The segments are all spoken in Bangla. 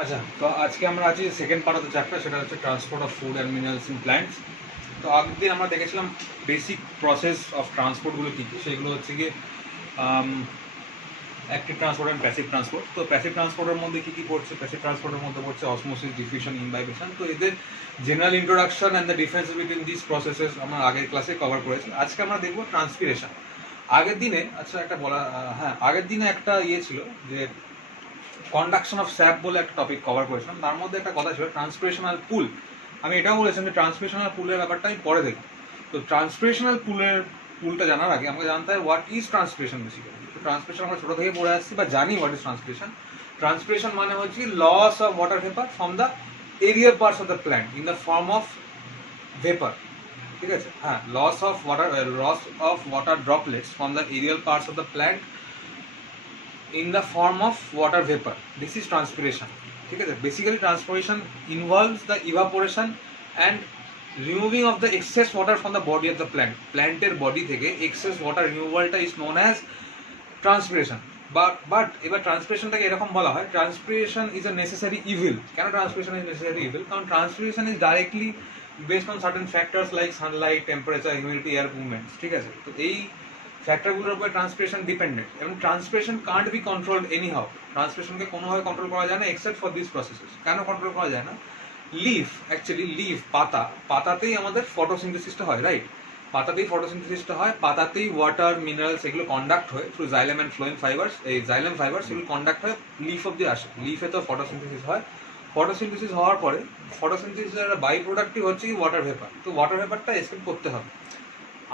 আচ্ছা, তো আজকে আমরা আছি second part of the chapter, সেটা হচ্ছে transport of food and minerals in plants. তো আগের দিন আমরা দেখেছিলাম বেসিক প্রসেস অফ ট্রান্সপোর্টগুলো কী কী। সেগুলো হচ্ছে গিয়ে active transport and passive transport. তো প্যাসিভ ট্রান্সপোর্টের মধ্যে কী কী পড়ছে? প্যাসিভ ট্রান্সপোর্টের মধ্যে পড়ছে অসমোসিস, ডিফিউশন, ইমবাইবেশন। তো এদের general introduction and the difference between this processes আমরা আগের ক্লাসে কভার করেছি। আজকে আমরা দেখবো ট্রান্সপিরেশন। আগের দিনে আগের দিনে একটা ছিল যে কন্ডাকশন অফ স্যাপ বলে একটা টপিক কভার করেছিলাম। তার মধ্যে একটা কথা ছিল ট্রান্সপিরেশনাল পুল। আমি এটাও বলেছিলাম যে ট্রান্সপিরেশনাল পুলের ব্যাপারটা আমি পরে দেখব। তো ট্রান্সপিরেশনাল পুলটা জানার আগে আমাকে জানতে হয় হোয়াট ইজ ট্রান্সপিরেশন বেসিক্যালি। তো ট্রান্সপিরেশন আমরা ছোটো থেকে পড়ে আসছি বা জানি হোয়াট ইজ ট্রান্সপিরেশন। ট্রান্সপিরেশন মানে হচ্ছে loss of water vapour from the aerial parts of the plant in the form of vapour. ঠিক আছে, হ্যাঁ, loss of water droplets from the aerial parts of the plant in the form of water vapor. This is transpiration. ঠিক আছে, basically transpiration involves the evaporation and removing of the excess water from the body of the plant. প্ল্যান্টের বডি থেকে এক্সেস ওয়াটার রিমুভালটা is known as transpiration. But এবার ট্রান্সপিরেশনটাকে এরকম বলা হয়, transpiration is a necessary evil. কেন ট্রান্সপিরেশন ইজ নেসেসারি ইভিল? কারণ transpiration is directly based on certain factors like sunlight, temperature, humidity, air movements. ঠিক আছে, তো এই ফ্যাক্টরগুলোর উপরে ট্রান্সপিরেশন ডিপেন্ডেন্ট এবং transpiration can't be controlled anyhow. ট্রান্সপিরেশনকে কোনোভাবে কন্ট্রোল করা যায় না এক্সেপ্ট ফর দিস প্রসেসেস। কেন কন্ট্রোল করা যায় না? লিফ পাতাতেই আমাদের ফটোসিনথেসিসটা হয়, রাইট? পাতাতেই ফটোসিনথেসিসটা হয়, পাতাতেই ওয়াটার, মিনারেলস এগুলো কন্ডাক্ট হয় through xylem and phloem fibres. এই জাইলেম ফাইবার্স এগুলো কন্ডাক্ট হয় লিফ অব্দি আসে। লিফে তো ফটোসিনথেসিস হয়। ফটোসিনথেসিস হওয়ার পরে ফটোসিনথেসিসের একটা বাই প্রোডাক্টই হচ্ছে কি ওয়াটার ভেপার। তো ওয়াটার ভেপারটা এসকেপ করতে হবে।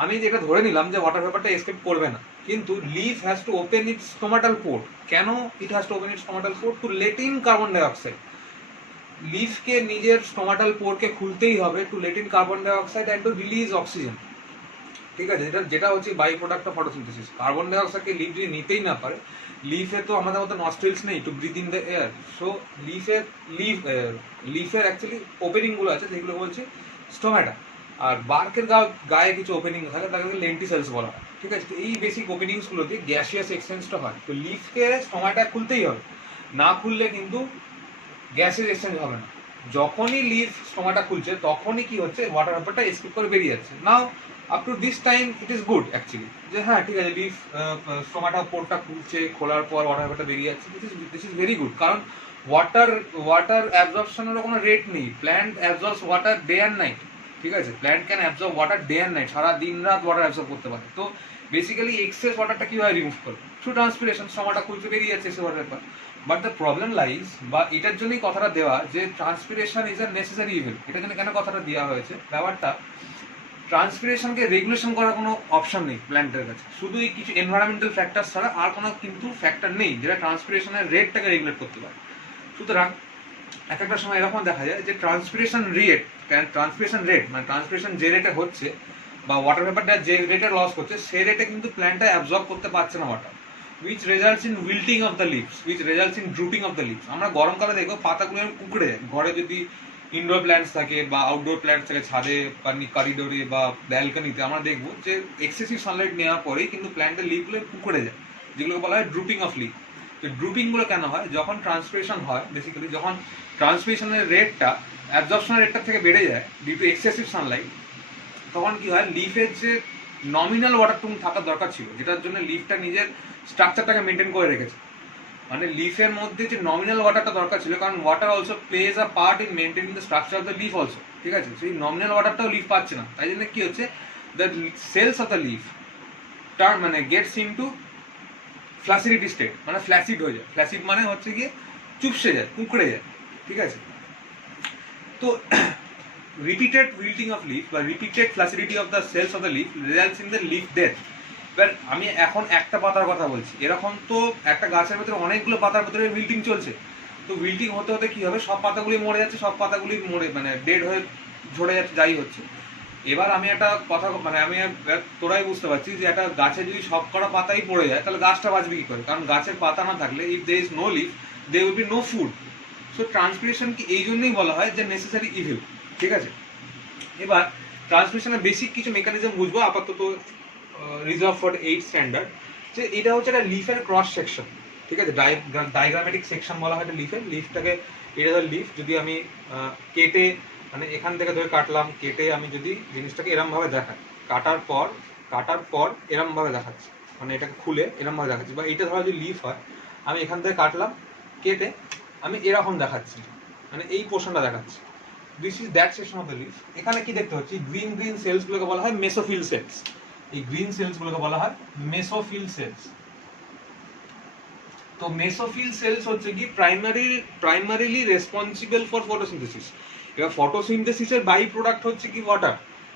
আমি যেটা ধরে নিলাম যে ওয়াটার ভেপারটা এসকেপ করবে না, কিন্তু leaf has to open its stomatal pore. কেন it has to open its stomatal pore? To let in carbon dioxide. লিফকে নিজের স্টোমাটাল পোর্টকে খুলতেই হবে to let in carbon dioxide and to release oxygen. ঠিক আছে, যেটা হচ্ছে by product of photosynthesis. Carbon ডাইঅক্সাইডকে লিফ যদি নিতেই না পারে, লিফে তো আমাদের মতো নস্ট্রিলস নেই to breathe in the air. So লিফের অ্যাকচুয়ালি ওপেনিংগুলো আছে যেগুলো বলছে স্টোমাটা। আর বার্কের গায়ে কিছু ওপেনিং থাকে, তাকে লেন্টিসেলস বলা হয়। ঠিক আছে, তো এই বেসিক ওপেনিংসগুলোতে গ্যাসিয়াস এক্সচেঞ্জটা হয়। তো লিফকে স্টোমাটা খুলতেই হবে, না খুললে কিন্তু গ্যাসের এক্সচেঞ্জ হবে না। যখনই লিফ স্টোমাটা খুলছে তখনই কি হচ্ছে, ওয়াটার ভেপারটা এসকেপ করে বেরিয়ে যাচ্ছে। Now up to this time it is good actually, যে হ্যাঁ ঠিক আছে, লিফ স্টোমাটা পোর্টটা খুলছে, খোলার পর ওয়াটার ভেপারটা বেরিয়ে যাচ্ছে। দিস ইজ ভেরি গুড, কারণ ওয়াটার অ্যাবজর্পশনেরও কোনো রেট নেই। Plant absorbs water day and night. ঠিক আছে, plant can absorb water day and night, সারা দিন রাত ওয়াটার অ্যাবজর্ব করতে পারে। তো বেসিক্যালি এক্সেস ওয়াটারটা কীভাবে রিমুভ করবে? Through transpiration. স্টোমাটা খুলতে বেরিয়ে যাচ্ছে excess water vapour. But the problem lies, বা এটার জন্যই কথাটা দেওয়া যে transpiration is a necessary evil. এটার জন্য কেন কথাটা দেওয়া হয়েছে? ব্যাপারটা, ট্রান্সপিরেশনকে রেগুলেশন করার কোনো অপশন নেই প্ল্যান্টের কাছে, শুধু এই কিছু এনভায়রনমেন্টাল ফ্যাক্টর ছাড়া আর কোনো কিন্তু ফ্যাক্টর নেই যেটা ট্রান্সপিরেশনের রেটটাকে রেগুলেট করতে পারে। সুতরাং এক একটা সময় এরকম দেখা যায় যে ট্রান্সপিরেশন রেট মানে ট্রান্সপিরেশন যে রেটে হচ্ছে বা ওয়াটার ভেপারটা যে রেটে লস করছে, সেই রেটে কিন্তু প্ল্যান্টটা অ্যাবজর্ব করতে পারছে না water, which results in wilting of the leaves, which results in drooping of the leaves. আমরা গরমকালে দেখবো পাতাগুলো কুঁকড়ে যায়। ঘরে যদি ইনডোর প্ল্যান্টস থাকে বা আউটডোর প্ল্যান্টস থাকে, ছাদে বা করিডোরে বা ব্যালকনিতে, আমরা দেখবো যে এক্সেসিভ সানলাইট নেওয়ার পরেই কিন্তু প্ল্যান্টের লিফগুলো কুঁকড়ে যায়, যেগুলোকে বলা হয় ড্রুপিং অফ লিফ। তো ড্রুপিংগুলো কেন হয়? যখন ট্রান্সপিরেশন হয়, বেসিক্যালি যখন ট্রান্সপিরেশনের রেটটা অ্যাবজর্পশনের রেটটার থেকে বেড়ে যায় ডিউ টু এক্সেসিভ সানলাইট, তখন কি হয়, লিফের যে নমিনাল ওয়াটার টুন থাকার দরকার ছিল, যেটার জন্য লিফটা নিজের স্ট্রাকচারটাকে মেনটেন করে রেখেছে, মানে লিফের মধ্যে যে নমিনাল ওয়াটারটা দরকার ছিল, কারণ water also plays a part in maintaining the structure of the leaf also. ঠিক আছে, সেই নমিনাল ওয়াটারটাও লিফ পাচ্ছে না, তাই জন্য কি হচ্ছে, the cells of the leaf মানে gets into flaccidity state, মানে ফ্ল্যাসিড হয়ে যায়। ফ্ল্যাসিড মানে হচ্ছে গিয়ে চুপসে যায়, কুঁকড়ে যায়। ঠিক আছে, তো repeated wilting of leaf বা repeated flaccidity of the cells of the leaf results in the leaf death. এবার আমি এখন একটা পাতার কথা বলছি, এরকম তো একটা গাছের ভেতরে অনেকগুলো পাতার ভেতরে উইল্টিং চলছে। তো উইল্টিং হতে হতে কি হবে, সব পাতাগুলি মরে যাচ্ছে, সব পাতাগুলি মরে মানে ডেড হয়ে ঝরে যাচ্ছে, যাই হচ্ছে। এবার আমি একটা কথা মানে আমি তোরাই বুঝতে পারছি যে একটা গাছে যদি সব কটা পাতাই পড়ে যায়, তাহলে গাছটা বাঁচবে কি করে? কারণ গাছের পাতা না থাকলে, if there is no leaf there will be no food. So transpiration কি এই জন্যই বলা হয় যে নেসেসারি ইভিল। ঠিক আছে, এবার ট্রান্সমিশনের বেসিক কিছু মেকানিজম বুঝবো আপাতত রিজার্ভ ফর 8 স্ট্যান্ডার্ড। যে এটা হচ্ছে একটা লিফের ক্রস সেকশন। ঠিক আছে, ডায়াগ্রামেটিক সেকশন বলা হয় লিফের। লিফটাকে, এটা ধর লিফ, যদি আমি কেটে মানে এখান থেকে ধরে কাটলাম, কেটে আমি যদি জিনিসটাকে এরমভাবে দেখাই, কাটার পর এরমভাবে দেখাচ্ছি, মানে এটাকে খুলে এরমভাবে দেখাচ্ছি, বা এইটা ধরো যদি লিফ হয়, আমি এখান থেকে কাটলাম, কেটে আমি এরকম দেখাচ্ছি, মানে এই পোর্শনটা দেখাচ্ছি। This is that section of the leaf. এখানে কি দেখতে পাচ্ছি, গ্রিন গ্রিন সেলসগুলোকে বলা হয় মেসোফিল সেলস। এই গ্রিন সেলসগুলোকে বলা হয় মেসোফিল সেলস। তো মেসোফিল সেলস হচ্ছে কি প্রাইমারিলি রেসপন্সিবল ফর ফটোসিনথেসিস। এবার ফটোসিনথেসিসের বাই প্রোডাক্ট হচ্ছে কি ওয়াটার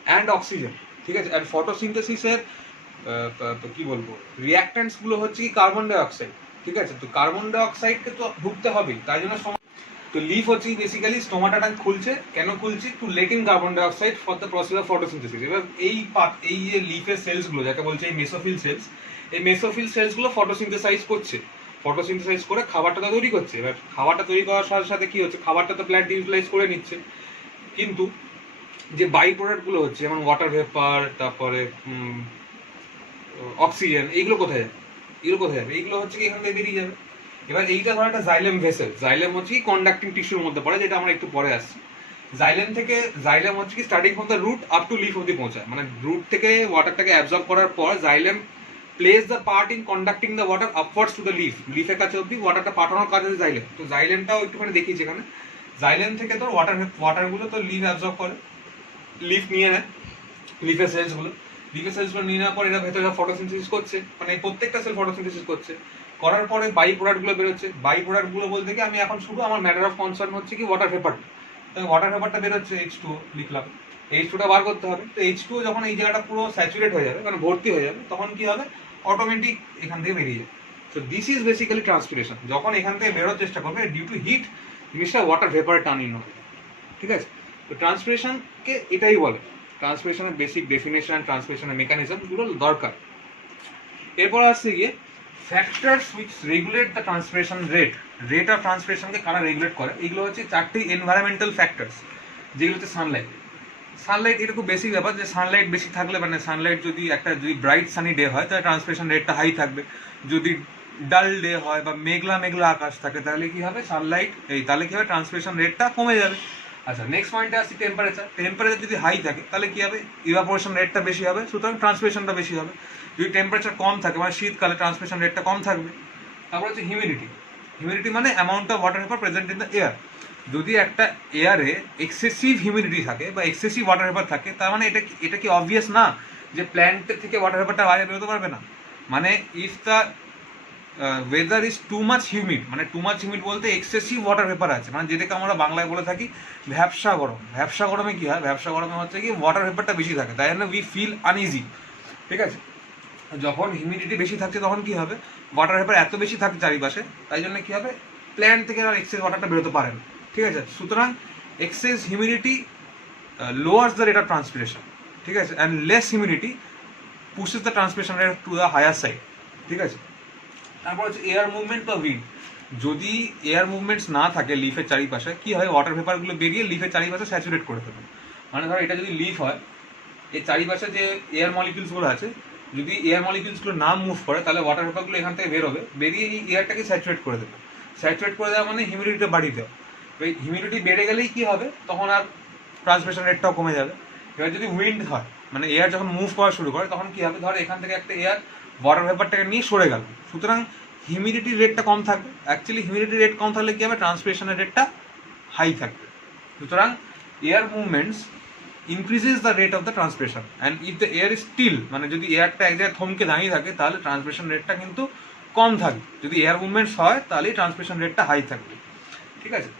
অ্যান্ড অক্সিজেন, ঠিক আছে। আর ফটোসিনথেসিসের কি বলবো, রিয়াক্ট্যান্টস গুলো হচ্ছে কি কার্বন ডাই অক্সাইড, ঠিক আছে। তো কার্বন ডাই অক্সাইডকে তো ঢুকতে হবেই, তাই জন্য তো লিফ হচ্ছে বেসিক্যালি স্টোমাটাটা খুলছে, কেন খুলছে, two let in carbon die oxide for the process of photosynthesis. এবার এই যে লিফের সেলস গুলো যাকে বলছে এই মেসোফিল সেলস, এই মেসোফিল সেলস গুলো ফটোসিনথেসাইজ করছে, ফটোসিনথেসাইজ করে খাবারটা তৈরি করছে। এবার খাবারটা তৈরি করার সাথে সাথে কি হচ্ছে, খাবারটা তো প্ল্যান্ট ইউটিলাইজ করে নিচ্ছে, কিন্তু যে বাই প্রোডাক্ট গুলো হচ্ছে যেমন ওয়াটার ভেপার, তারপরে অক্সিজেন, এইগুলো কোথায় যাবে, এইগুলো হচ্ছে কি এখান থেকে বেরিয়ে যাবে। এবার এইটা ধর একটা জাইলেম ভেসেল, জাইলেম হচ্ছে কি কন্ডাক্টিং টিস্যুর মধ্যে পড়ে, যেটা আমরা একটু পরে আসছি। জাইলেম হচ্ছে কি starting from the root up to leaf অব্দি পৌঁছায়, মানে রুট থেকে ওয়াটারটাকে অ্যাবজর্ব করার পর xylem plays the part in conducting the water upwards to the leaf, লিফের কাছে অব্দি ওয়াটারটা পাঠানোর কাজ আছে জাইলেম। তো জাইলেমটাও একটুখানি দেখিয়েছি এখানে। জাইলেম থেকে তোর ওয়াটারগুলো তো লিফ অ্যাবজর্ব করে, লিফ নিয়ে নেয়, লিফের সেলসগুলো নিয়ে নেওয়ার পর এরা ভেতরে ফটোসিনথেসিস করছে, মানে প্রত্যেকটা সেল ফটোসিনথেসিস করছে, করার পরে বাই প্রোডাক্টগুলো বেরোচ্ছে। বাই প্রোডাক্টগুলো বলতে কি আমি এখন শুধু আমার ম্যাটার অফ কনসার্ন হচ্ছে কি ওয়াটার ভেপার। তো ওয়াটার ভেপারটা বেরোচ্ছে H2O লিখলাম, H2টা বার করতে হবে। তো H2O যখন এই জায়গাটা পুরো স্যাচুরেট হয়ে যাবে, মানে ভর্তি হয়ে যাবে, তখন কি হবে, অটোমেটিক এখান থেকে বেরিয়ে যাবে। So this is basically transpiration. যখন এখান থেকে বেরোর চেষ্টা করবে ডিউ টু হিট, জিনিসটা ওয়াটার ভেপারে টান ইন হবে, ঠিক আছে। তো ট্রান্সপিরেশনকে এটাই বলে, ট্রান্সপিরেশনের বেসিক ডেফিনেশন, ট্রান্সপিরেশনের মেকানিজম গুলো দরকার। এরপর আসছে গিয়ে factors which regulate the transpiration rate of ট্রান্সপিরেশনকে কারা রেগুলেট করে, এগুলো হচ্ছে চারটি এনভায়রনমেন্টাল ফ্যাক্টরস, যেগুলো হচ্ছে সানলাইট এটা খুব বেসিক ব্যাপার, যে সানলাইট বেশি থাকলে, মানে সানলাইট যদি ব্রাইট সানি ডে হয় তাহলে ট্রান্সপিরেশন রেটটা হাই থাকবে। যদি ডাল ডে হয় বা মেঘলা আকাশ থাকে তাহলে কি হবে, তাহলে কি হবে, ট্রান্সপিরেশন রেটটা কমে যাবে। আচ্ছা, নেক্সট পয়েন্টে আসছি টেম্পারেচার যদি হাই থাকে তাহলে কি হবে, ইভাপোরেশন রেটটা বেশি হবে, সুতরাং ট্রান্সপিরেশনটা বেশি হবে। যদি টেম্পারেচার কম থাকে, মানে শীতকালে ট্রান্সপিরেশন রেটটা কম থাকবে। তারপর হচ্ছে হিউমিডিটি মানে amount of water vapour present in the air. যদি একটা এয়ারে এক্সেসিভ হিউমিডিটি থাকে বা এক্সেসিভ ওয়াটার ভেপার থাকে, তার মানে এটা কি অবভিয়াস না যে প্ল্যান্টের থেকে ওয়াটার ভেপারটা বাইরে বেরোতে পারবে না। মানে if the weather is too much humid, মানে টু মাচ হিউমিড বলতে এক্সেসিভ ওয়াটার ভেপার আছে, মানে যেটাকে আমরা বাংলায় বলে থাকি ভ্যাপসা গরমে কি হয়, ভ্যাপসা গরমে হচ্ছে কি ওয়াটার ভেপারটা বেশি থাকে, তাই জন্য উই ফিল আনইজি, ঠিক আছে। যখন হিউমিডিটি বেশি থাকছে তখন কি হবে, ওয়াটার ভেপার এত বেশি থাকে চারিপাশে, তাই জন্য কি হবে, প্ল্যান্ট থেকে আর এক্সেস ওয়াটারটা বেরোতে পারে না, ঠিক আছে। সুতরাং excess humidity lowers the rate of transpiration, ঠিক আছে, and less humidity pushes the transpiration rate to the higher side, ঠিক আছে। তারপর হচ্ছে এয়ার মুভমেন্ট বা উইন্ড। যদি এয়ার মুভমেন্টস না থাকে লিফের চারিপাশে, কি হয়, ওয়াটার ভেপারগুলো বেরিয়ে লিফের চারিপাশে স্যাচুরেট করে দেবে। মানে ধরো এটা যদি লিফ হয়, এর চারিপাশে যে এয়ার মলিকিউলসগুলো আছে, যদি এয়ার মলিকিউলসগুলো না মুভ করে তাহলে ওয়াটার ভেপারগুলো এখান থেকে বেরোবে, বেরিয়ে এই এয়ারটাকে স্যাচুরেট করে দেবে। স্যাচুরেট করে দেওয়া মানে হিউমিডিটিটা বাড়িয়ে দেওয়া। এই হিউমিডিটি বেড়ে গেলেই কি হবে, তখন আর ট্রান্সপিরেশন রেটটাও কমে যাবে। এবার যদি উইন্ড হয়, মানে এয়ার যখন মুভ করা শুরু করে, তখন কি হবে, ধর এখান থেকে একটা এয়ার ওয়াটার ভেপারটাকে নিয়ে সরে গেল, সুতরাং হিউমিডিটির রেটটা কম থাকবে। অ্যাকচুয়ালি হিউমিডিটি রেট কম থাকলে কি হবে, ট্রান্সপিরেশনের রেটটা হাই থাকবে। সুতরাং air movements increases the rate of the transpiration, and if the air is still, মানে যদি এয়ারটা এক জায়গায় থমকে দাঁড়িয়ে থাকে তাহলে ট্রান্সপিরেশন রেটটা কিন্তু কম থাকবে। যদি এয়ার মুভমেন্টস হয় তাহলেই ট্রান্সপিরেশন রেটটা হাই থাকবে, ঠিক আছে।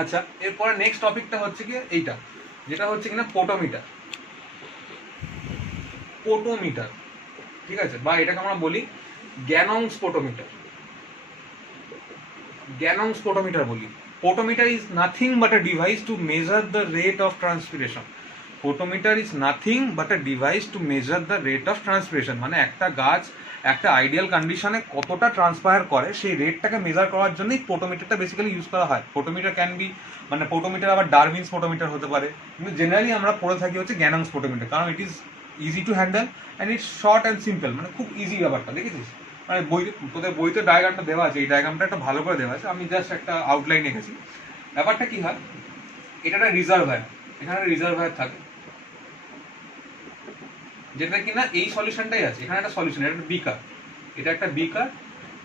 আচ্ছা, এরপরে নেক্সট টপিকটা হচ্ছে কি এইটা, যেটা হচ্ছে কিনা পোটোমিটার, ঠিক আছে, বা এটাকে আমরা বলি গ্যানং স্পোটোমিটার বলি। Potometer is nothing but a device to measure the rate of transpiration. Potometer is nothing but a device to measure the rate of transpiration. মানে একটা গাছ একটা আইডিয়াল কন্ডিশনে কতটা ট্রান্সপায়ার করে সেই রেটটাকে মেজার করার জন্যই পোটোমিটারটা বেসিক্যালি ইউজ করা হয়। পোটোমিটার ক্যান বি, মানে পোটোমিটার আবার ডারউইনস পোটোমিটার হতে পারে, কিন্তু জেনারেলি আমরা পড়ে থাকি হচ্ছে গ্যানংস পোটোমিটার, কারণ it is easy to handle and it's short and simple, মানে খুব ইজি ব্যাপারটা, দেখেছিস মানে তোদের বইতে ডায়াগ্রামটা দেওয়া আছে, এই ডায়াগ্রামটা একটা ভালো করে দেওয়া আছে, আমি জাস্ট একটা আউটলাইন এঁকেছি। ব্যাপারটা কি হয়, এটা একটা রিজার্ভায়ার, এখানে একটা রিজার্ভায়ার থাকে যেটা কিনা এই সলিউশনটাই আছে, এখানে একটা সলিউশন, এটা একটা বিকার, এটা একটা বিকার,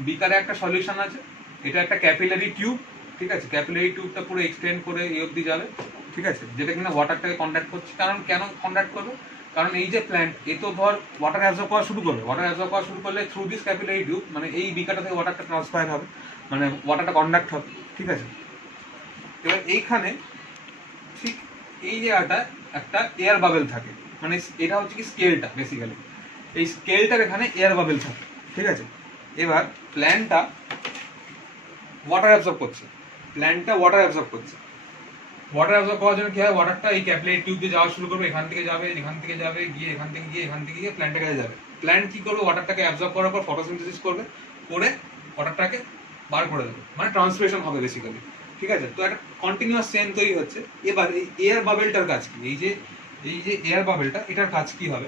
বিকারে একটা সলিউশন আছে, এটা একটা ক্যাপিলারি টিউব, ঠিক আছে, ক্যাপিলারি টিউবটা পুরো এক্সটেন্ড করে এই অবধি যাবে, ঠিক আছে, যেটা কিনা ওয়াটারটাকে কন্ডাক্ট করছে। কারণ কেন কন্ডাক্ট করবে, কারণ এই যে প্ল্যান্ট এ তো ধর ওয়াটার অ্যাবজর্ব করা শুরু করবে, ওয়াটার অ্যাবজর্ব করা শুরু করলে থ্রু দিস ক্যাপিলারি টিউব মানে এই বিকারটা থেকে ওয়াটারটা ট্রান্সফার হবে, মানে ওয়াটারটা কন্ডাক্ট হবে, ঠিক আছে। এবার এইখানে ঠিক এই জায়গাটা একটা এয়ার বাবেল থাকে, মানে এটা হচ্ছে কি স্কেলটা বেসিক্যালি, এই স্কেলটার এখানে এয়ার বাবেল থাকে, ঠিক আছে। এবার প্ল্যান্টটা ওয়াটার অ্যাবজর্ব করছে, প্ল্যান্টটা ওয়াটার অ্যাবজর্ব করছে, ওয়াটার অ্যাবজর্ব করার জন্য কি হয়, ওয়াটারটা এই ক্যাপিলারি টিউব দিয়ে যাওয়া শুরু করবে, এখান থেকে যাবে, এখান থেকে যাবে, গিয়ে এখান থেকে গিয়ে এখান থেকে গিয়ে প্ল্যান্টের কাছে যাবে। প্ল্যান্ট কি করবে, ওয়াটারটাকে অ্যাবজর্ব করার পর ফটোসিনথেসিস করবে, করে ওয়াটারটাকে বার করে দেবে, মানে ট্রান্সপিরেশন হবে বেসিক্যালি, ঠিক আছে। তো একটা কন্টিনিউয়াস চেইন তৈরি হচ্ছে। এবার এই এয়ার বাবেলটার কাজ কি, এই যে এয়ার বাবেলটা, এটার কাজ কি হবে,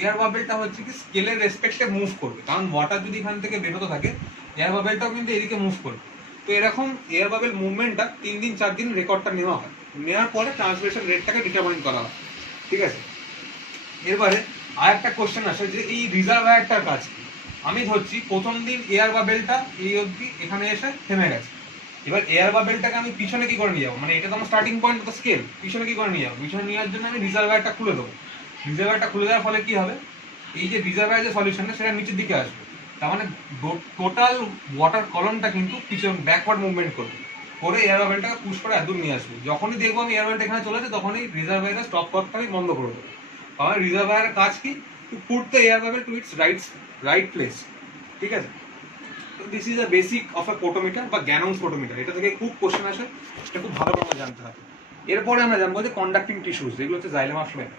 এয়ার বাবেলটা হচ্ছে কি স্কেলের রেসপেক্টে মুভ করবে, কারণ ওয়াটার যদি এখান থেকে বেরোতে থাকে এয়ার বাবেলটাও কিন্তু এদিকে মুভ করবে। তো এরকম এয়ার বাবেল মুভমেন্টটা 3 দিন 4 দিন রেকর্ডটা নেওয়া হয়, নেওয়ার পরে ট্রান্সলেশন রেটটাকে ডিটারমাইন করা হয়, ঠিক আছে। এবারে আর একটা কোশ্চেন আসে যে এই রিজার্ভায়ারটার কাজ কি। আমি ধরছি প্রথম দিন এয়ার বাবেলটা এই অবধি এখানে এসে থেমে গেছে, এবার এয়ার বাবেলটাকে আমি পিছনে কি করে নিয়ে যাবো, মানে এটা তো আমার স্টার্টিং পয়েন্ট, তো স্কেল পিছনে কি করে নিয়ে যাবো, পিছনে নিয়ে যাওয়ার জন্য আমি রিজার্ভায়ারটা খুলে দেবো। রিজার্ভায়ারটা খুলে দেওয়ার ফলে কি হবে, এই যে রিজার্ভায়ার যে সলিউশনটা সেটা নিচের দিকে আসবে, তার মানে টোটাল ওয়াটার কলমটা কিন্তু পিছন ব্যাকওয়ার্ড মুভমেন্ট করবে, করে এয়ার বাবেলটাকে পুশ করে একদূর নিয়ে আসবে। যখনই দেখবো আমি এয়ার বাবেলটা এখানে চলে আসে, তখনই রিজার্ভায়ারটা স্টপ করতে আমি বন্ধ করে দেবো। কারণ রিজার্ভায়ারের কাজ কি, to put the air bubble to its right place, ঠিক আছে। তো this is a basic of a potometer বা গ্যানোন্স পোটোমিটার, এটা থেকে খুব কোশ্চেন আসে, এটা খুব ভালো করে জানতে হবে। এরপরে আমরা জানবো যে কন্ডাক্টিং টিস্যুস, যেগুলো হচ্ছে জাইলেম অফ ফ্লেম।